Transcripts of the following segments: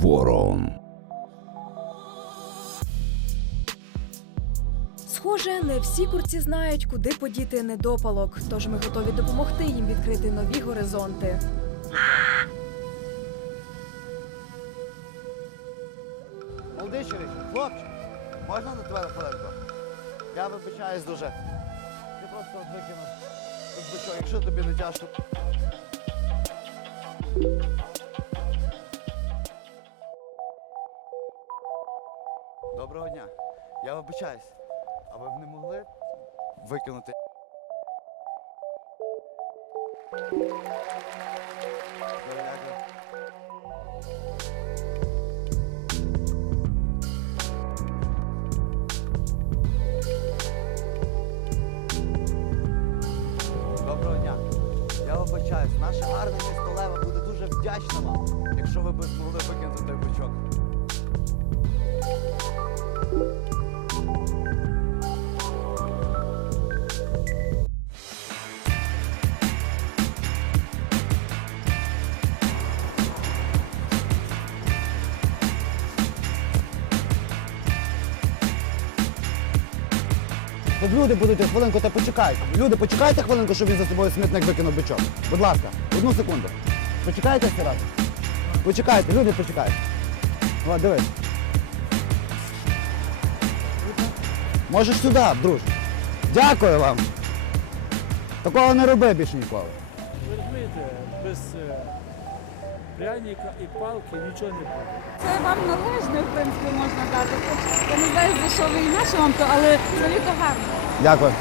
Ворон. Схоже, не всі курці знають, куди подіти недопалок, тож ми готові допомогти їм відкрити нові горизонти. Молодий чоловік, хлопче, можна на тебе на хвилинку? Я вибачаюсь дуже. Ти просто от викинув якщо тобі не тяжко. Доброго дня. Я вибачаюсь. А ви б не могли викинути? Доброго дня. Я вибачаюсь, наше гарне місто Лева буде дуже вдячне вам, якщо ви От люди будуть хвилинку, та почекайте. Люди, почекайте хвилинку, щоб він за собою смітник викинув бичок. Будь ласка, одну секунду. Почекайте ще раз. Почекайте, люди почекайте. О, дивись. Можеш сюди, друже. Дякую вам. Такого не роби більше ніколи. Ви розумієте, без е, пряника і палки нічого не буде. Це вам належне, в принципі, можна дати. Я не знаю, за що ви і на вам то, але це літо гарно. Дякую.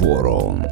Ворон.